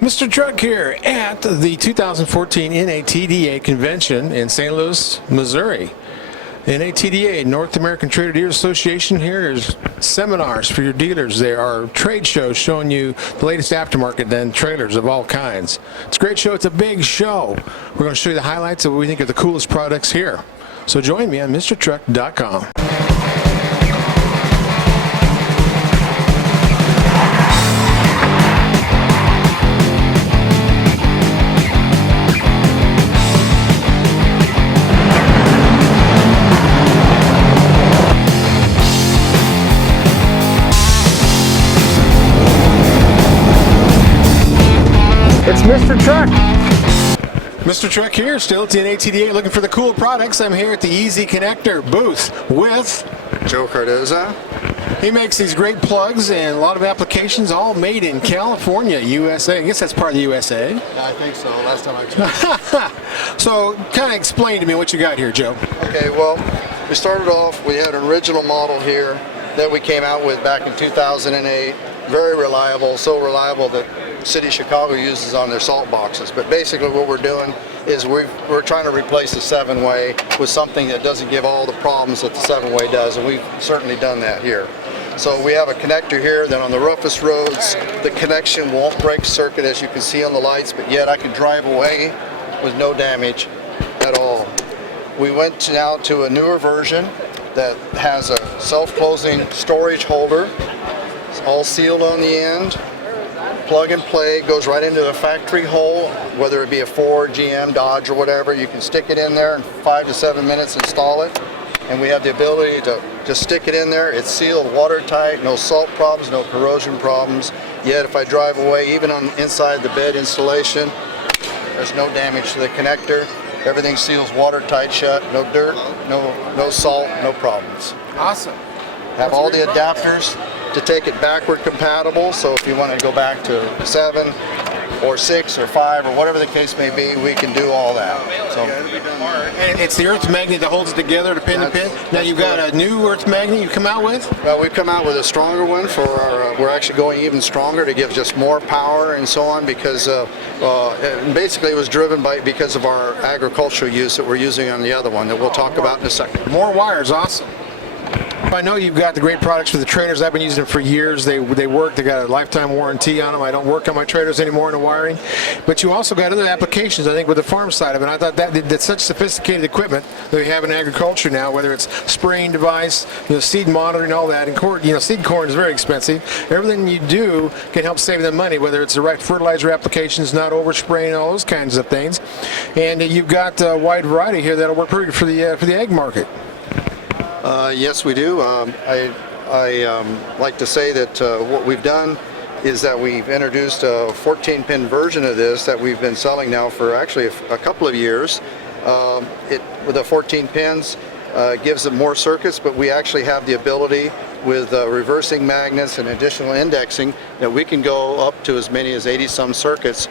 MrTruck here at the 2014 NATDA convention in St. Louis, Missouri. NATDA, North American Trader Dealers Association. Here is seminars for your dealers. There are trade shows showing you the latest aftermarket and trailers of all kinds. It's a great show. It's a big show. We're going to show you the highlights of what we think are the coolest products here. So join me on MrTruck.com. It's MrTruck. MrTruck here, still at the NATDA, looking for the cool products. I'm here at the Easy Connector booth with Joe Cardoza. He makes these great plugs and a lot of applications, all made in California, USA. I guess that's part of the USA. Yeah, I think so. Last time I checked. So, kind of explain to me what you got here, Joe. Okay, well, we started off, we had an original model here that we came out with back in 2008. Very reliable, so reliable that City of Chicago uses on their salt boxes. But basically what we're doing is we're trying to replace the 7-way with something that doesn't give all the problems that the 7-way does, and we've certainly done that here. So we have a connector here that on the roughest roads, the connection won't break circuit as you can see on the lights, but yet I can drive away with no damage at all. We went now to a newer version that has a self-closing storage holder. It's all sealed on the end. Plug and play, goes right into the factory hole, whether it be a Ford, GM, Dodge, or whatever. You can stick it in there in 5 to 7 minutes, install it, and we have the ability to just stick it in there. It's sealed, watertight, no salt problems, no corrosion problems. Yet if I drive away, even on inside the bed installation, there's no damage to the connector. Everything seals watertight shut, no dirt, no salt, no problems. Awesome. Have all the adapters to take it backward compatible, so if you want to go back to 7 or 6 or 5 or whatever the case may be, we can do all that. So and it's the earth magnet that holds it together to pin to pin. Now you've got a new earth magnet you come out with? Well, we've come out with a stronger one for our, we're actually going even stronger to give just more power and so on, because basically it was driven because of our agricultural use that we're using on the other one that we'll talk about in a second. More wires, awesome. I know you've got the great products for the trailers. I've been using them for years. They work. They got a lifetime warranty on them. I don't work on my trailers anymore in the wiring. But you also got other applications, I think, with the farm side of it. I thought that's such sophisticated equipment that we have in agriculture now, whether it's spraying device, seed monitoring, all that. And corn, seed corn is very expensive. Everything you do can help save them money, whether it's the right fertilizer applications, not overspraying, all those kinds of things. And you've got a wide variety here that'll work pretty good for the ag market. Yes, we do. I like to say that what we've done is that we've introduced a 14-pin version of this that we've been selling now for actually a couple of years. With the 14 pins, gives it more circuits, but we actually have the ability with reversing magnets and additional indexing that we can go up to as many as 80-some circuits,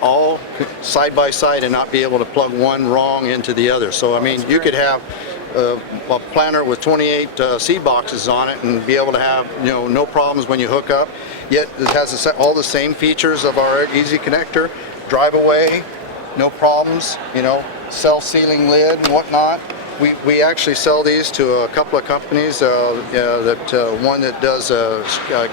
all side by side, and not be able to plug one wrong into the other. So I mean, you could have a planter with 28 seed boxes on it and be able to have no problems when you hook up. Yet it has all the same features of our Easy Connector. Drive away, no problems. Self-sealing lid and whatnot. We actually sell these to a couple of companies. One that does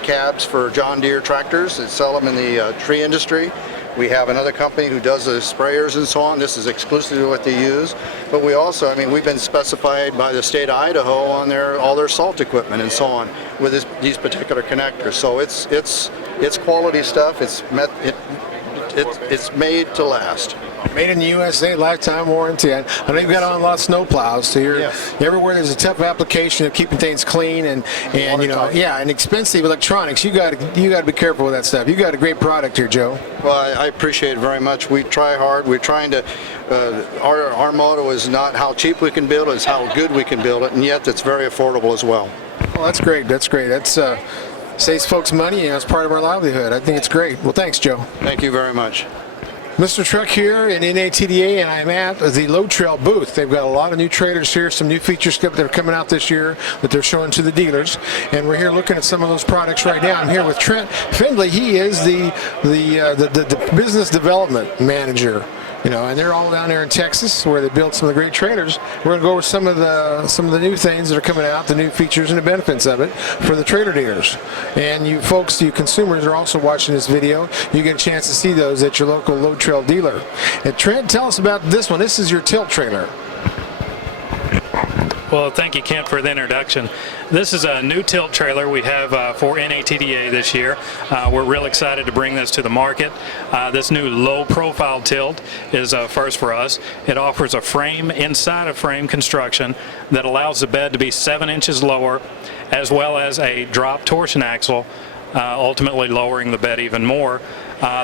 cabs for John Deere tractors. They sell them in the tree industry. We have another company who does the sprayers and so on. This is exclusively what they use. But we also, we've been specified by the state of Idaho on all their salt equipment and so on with these particular connectors. So it's quality stuff. It's made to last. Made in the USA, lifetime warranty. I know you've got on a lot of snow plows, so you're everywhere. There's a tough application of keeping things clean and and expensive electronics. You got to be careful with that stuff. You got a great product here, Joe. Well, I appreciate it very much. We try hard. We're trying to. Our motto is not how cheap we can build it, it's how good we can build it, and yet it's very affordable as well. Well, that's great. That's great. That's saves folks money, and it's part of our livelihood. I think it's great. Well, thanks, Joe. Thank you very much. MrTruck here in NATDA, and I'm at the Load Trail booth. They've got a lot of new trailers here, some new features that are coming out this year that they're showing to the dealers, and we're here looking at some of those products right now. I'm here with Trent Findlay. He is the business development manager. You know, and they're all down there in Texas where they build some of the great trailers. We're going to go over some of the new things that are coming out, the new features and the benefits of it for the trailer dealers. And you folks, you consumers, are also watching this video. You get a chance to see those at your local Load Trail dealer. And Trent, tell us about this one. This is your tilt trailer. Well, thank you, Kent, for the introduction. This is a new tilt trailer we have for NATDA this year. We're real excited to bring this to the market. This new low-profile tilt is first for us. It offers a frame inside of frame construction that allows the bed to be 7 inches lower, as well as a drop torsion axle, ultimately lowering the bed even more.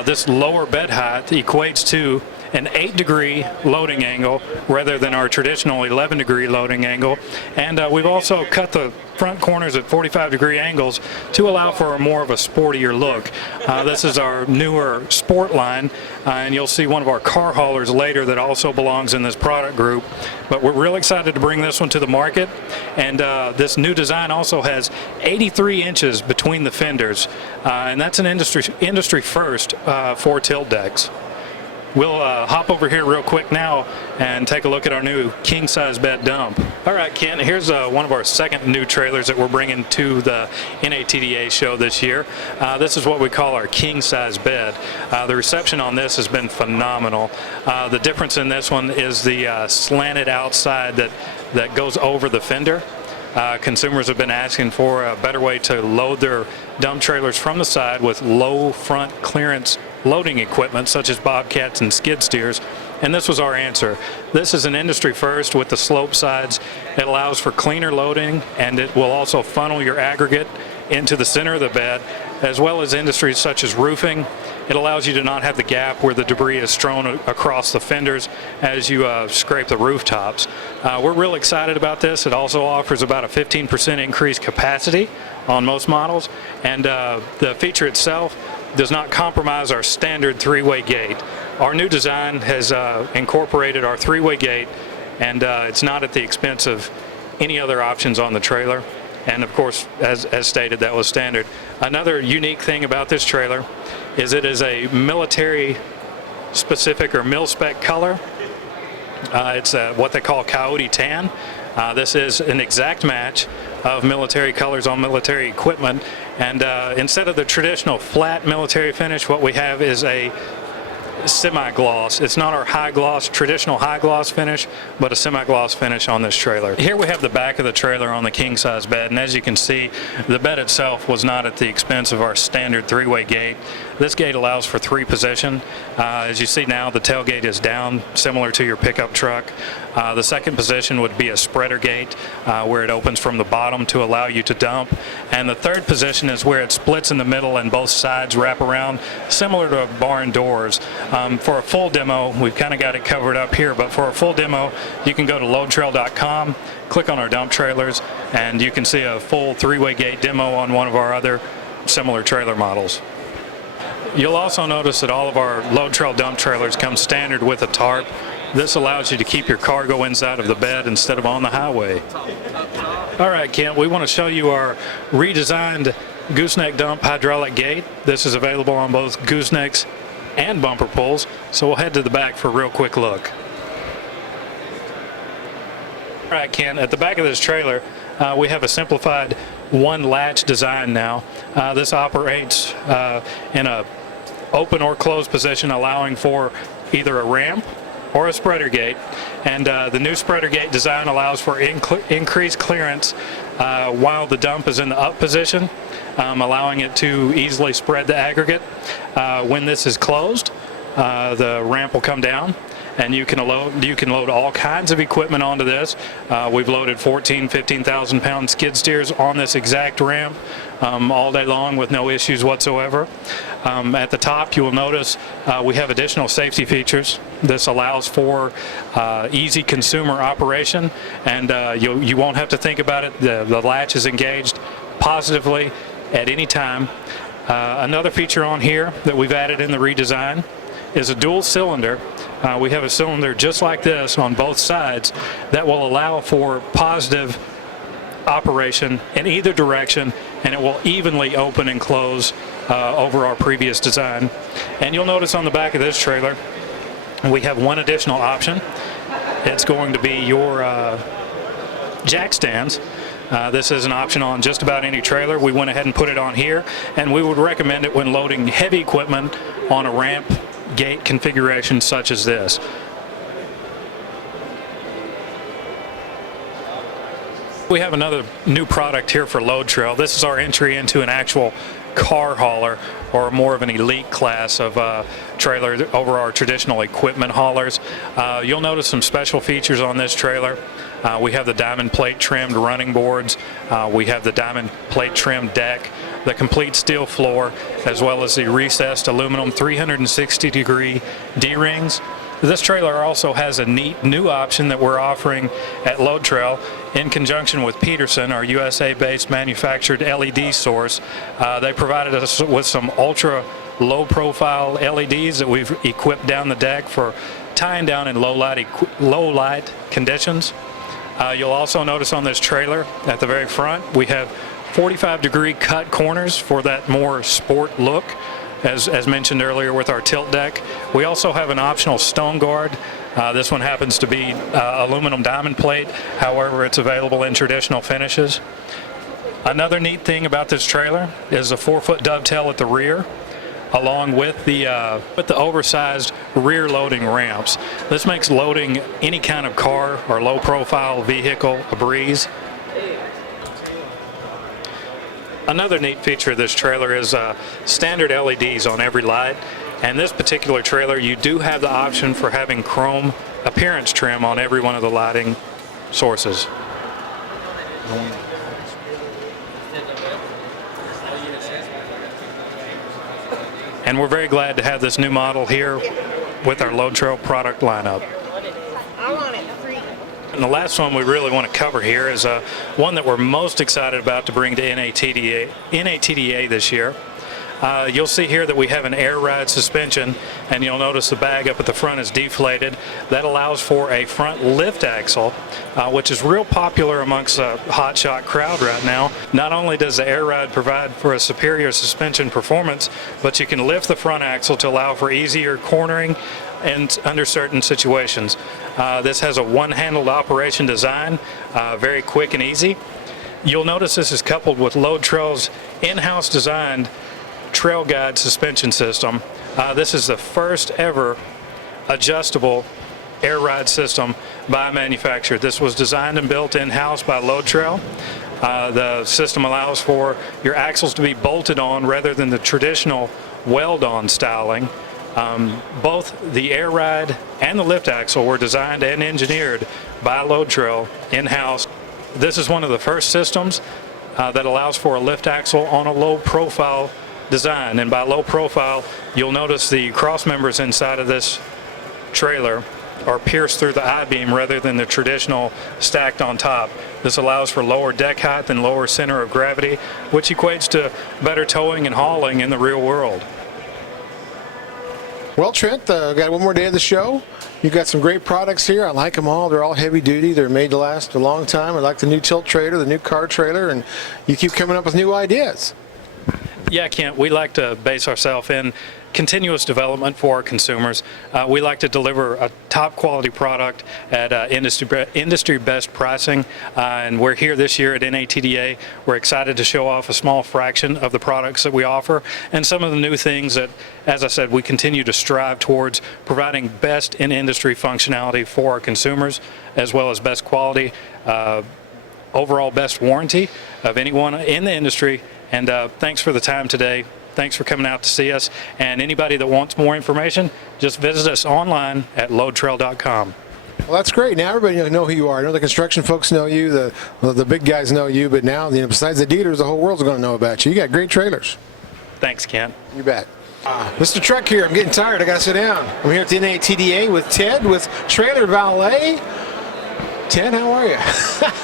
This lower bed height equates to an 8-degree loading angle rather than our traditional 11-degree loading angle, and we've also cut the front corners at 45-degree angles to allow for more of a sportier look. This is our newer sport line, and you'll see one of our car haulers later that also belongs in this product group. But we're real excited to bring this one to the market, and this new design also has 83 inches between the fenders, and that's an industry first for tilt decks. We'll hop over here real quick now and take a look at our new king-size bed dump. All right, Ken, here's one of our second new trailers that we're bringing to the NATDA show this year. This is what we call our king-size bed. The reception on this has been phenomenal. The difference in this one is the slanted outside that goes over the fender. Consumers have been asking for a better way to load their dump trailers from the side with low front clearance loading equipment such as bobcats and skid steers, and this was our answer. This is an industry first with the slope sides. It allows for cleaner loading, and it will also funnel your aggregate into the center of the bed, as well as industries such as roofing. It allows you to not have the gap where the debris is strewn across the fenders as you scrape the rooftops. We're real excited about this. It also offers about a 15% increased capacity on most models, and the feature itself does not compromise our standard 3-way gate. Our new design has incorporated our 3-way gate, and it's not at the expense of any other options on the trailer. And of course, as stated, that was standard. Another unique thing about this trailer is it is a military specific or mil-spec color. It's what they call coyote tan. This is an exact match of military colors on military equipment, and instead of the traditional flat military finish, what we have is a semi-gloss. It's not our high gloss, traditional high gloss finish, but a semi-gloss finish on this trailer. Here we have the back of the trailer on the king size bed, and as you can see, the bed itself was not at the expense of our standard 3-way gate. This gate allows for 3 position. As you see now, the tailgate is down, similar to your pickup truck. The second position would be a spreader gate, where it opens from the bottom to allow you to dump. And the third position is where it splits in the middle and both sides wrap around, similar to barn doors. For a full demo, we've kind of got it covered up here, but for a full demo, you can go to loadtrail.com, click on our dump trailers, and you can see a full 3-way gate demo on one of our other similar trailer models. You'll also notice that all of our Load Trail dump trailers come standard with a tarp. This allows you to keep your cargo inside of the bed instead of on the highway. All right, Kent, we want to show you our redesigned gooseneck dump hydraulic gate. This is available on both goosenecks and bumper pulls, so we'll head to the back for a real quick look. All right, Ken, at the back of this trailer, we have a simplified one latch design now. This operates in a open or closed position, allowing for either a ramp or a spreader gate, and the new spreader gate design allows for increased clearance while the dump is in the up position, allowing it to easily spread the aggregate. When this is closed, the ramp will come down, and you can load all kinds of equipment onto this. We've loaded 15,000 pound skid steers on this exact ramp all day long with no issues whatsoever. At the top, you will notice we have additional safety features. This allows for easy consumer operation, and you won't have to think about it. The latch is engaged positively at any time. Another feature on here that we've added in the redesign is a dual cylinder. We have a cylinder just like this on both sides that will allow for positive operation in either direction, and it will evenly open and close over our previous design. And you'll notice on the back of this trailer we have one additional option. It's going to be your jack stands. This is an option on just about any trailer. We went ahead and put it on here, and we would recommend it when loading heavy equipment on a ramp gate configuration such as this. We have another new product here for Load Trail. This is our entry into an actual car hauler, or more of an elite class of trailer over our traditional equipment haulers. You'll notice some special features on this trailer. We have the diamond plate trimmed running boards. We have the diamond plate trimmed deck, the complete steel floor, as well as the recessed aluminum 360-degree D-rings. This trailer also has a neat new option that we're offering at Load Trail in conjunction with Peterson, our USA-based manufactured LED source. They provided us with some ultra low-profile LEDs that we've equipped down the deck for tying down in low light conditions. You'll also notice on this trailer at the very front we have 45-degree cut corners for that more sport look, as mentioned earlier with our tilt deck. We also have an optional stone guard. This one happens to be aluminum diamond plate. However, it's available in traditional finishes. Another neat thing about this trailer is a 4-foot dovetail at the rear, along with the oversized rear loading ramps. This makes loading any kind of car or low-profile vehicle a breeze. Another neat feature of this trailer is standard LEDs on every light. And this particular trailer, you do have the option for having chrome appearance trim on every one of the lighting sources. And we're very glad to have this new model here with our Load Trail product lineup. And the last one we really want to cover here is one that we're most excited about to bring to NATDA this year. You'll see here that we have an air ride suspension, and you'll notice the bag up at the front is deflated. That allows for a front lift axle, which is real popular amongst the hotshot crowd right now. Not only does the air ride provide for a superior suspension performance, but you can lift the front axle to allow for easier cornering and under certain situations. This has a one-handled operation design, very quick and easy. You'll notice this is coupled with Load Trail's in-house designed trail guide suspension system. This is the first ever adjustable air ride system by a manufacturer. This was designed and built in-house by Load Trail. The system allows for your axles to be bolted on rather than the traditional weld-on styling. Both the air ride and the lift axle were designed and engineered by Load Trail in-house. This is one of the first systems that allows for a lift axle on a low profile design, and by low profile you'll notice the cross members inside of this trailer are pierced through the I-beam rather than the traditional stacked on top. This allows for lower deck height and lower center of gravity, which equates to better towing and hauling in the real world. Well, Trent, got one more day of the show. You've got some great products here. I like them all. They're all heavy duty. They're made to last a long time. I like the new tilt trailer, the new car trailer, and you keep coming up with new ideas. Yeah, Kent, we like to base ourselves in continuous development for our consumers. We like to deliver a top quality product at industry best pricing, and we're here this year at NATDA. We're excited to show off a small fraction of the products that we offer and some of the new things that, as I said, we continue to strive towards providing best in industry functionality for our consumers, as well as best quality, overall best warranty of anyone in the industry. And thanks for the time today. Thanks for coming out to see us. And anybody that wants more information, just visit us online at loadtrail.com. Well, that's great. Now everybody know who you are. I know the construction folks know you, the big guys know you, but now, besides the dealers, the whole world's going to know about you. You got great trailers. Thanks, Kent. You bet. MrTruck here. I'm getting tired. I got to sit down. I'm here at the NATDA with Ted with Trailer Valet. Ted, how are you?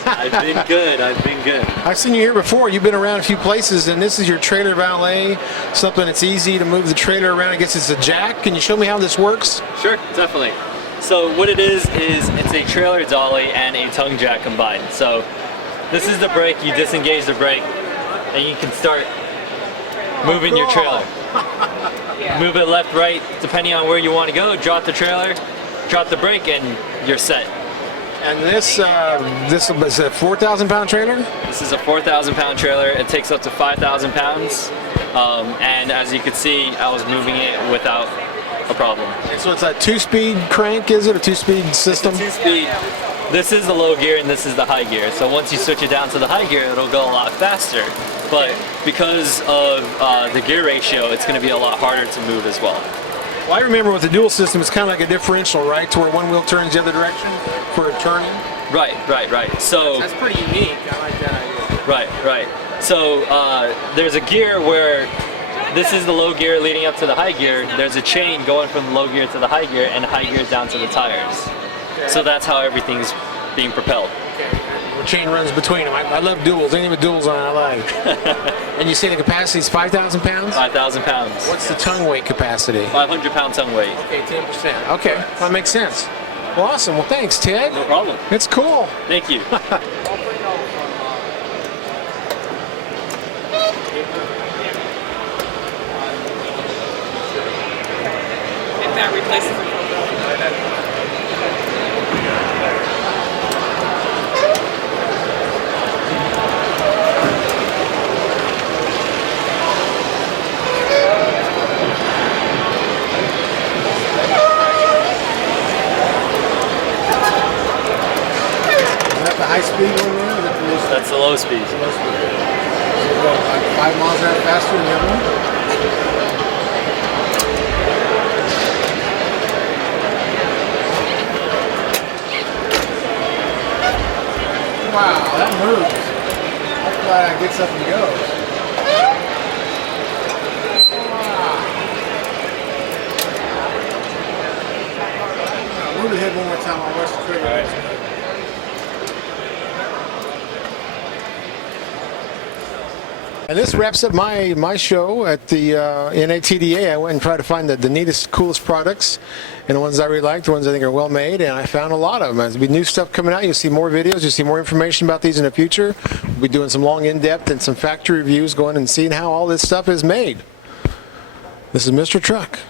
I've been good. I've been good. I've seen you here before. You've been around a few places, and this is your trailer valet, something that's easy to move the trailer around. I guess it's a jack. Can you show me how this works? Sure, definitely. So what it is it's a trailer dolly and a tongue jack combined. So this is the brake. You disengage the brake, and you can start moving your trailer. Move it left, right, depending on where you want to go. Drop the trailer, drop the brake, and you're set. And this is a 4,000-pound trailer? This is a 4,000-pound trailer. It takes up to 5,000 pounds. And as you can see, I was moving it without a problem. So it's a 2-speed crank, is it? A 2-speed system? It's a 2-speed. This is the low gear and this is the high gear. So once you switch it down to the high gear, it'll go a lot faster. But because of the gear ratio, it's going to be a lot harder to move as well. Well, I remember with the dual system, it's kind of like a differential, right? To where one wheel turns the other direction for turning. Right. So that's pretty unique. I like that idea. Right. So there's a gear where this is the low gear leading up to the high gear. There's a chain going from the low gear to the high gear and high gear down to the tires. Okay. So that's how everything's being propelled. Okay. The chain runs between them. I love duals. Anything with duals on I like. And you say the capacity is 5,000 pounds? 5,000 pounds. What's the tongue weight capacity? 500-pound tongue weight. Okay, 10%. Okay, that makes sense. Well, awesome. Well, thanks, Ted. No problem. It's cool. Thank you. If that replaces it. High speed one there? That's the low speed. So go like 5 miles an hour faster than the other one? Wow, that moves. That's why it gets up and goes. Wow. Move the head one more time. I'll watch the trigger. All right. And this wraps up my show at the NATDA. I went and tried to find the neatest, coolest products, and the ones I really like, the ones I think are well made, and I found a lot of them. There's be new stuff coming out. You'll see more videos. You'll see more information about these in the future. We'll be doing some long in-depth and some factory reviews, going and seeing how all this stuff is made. This is Mr. Truck.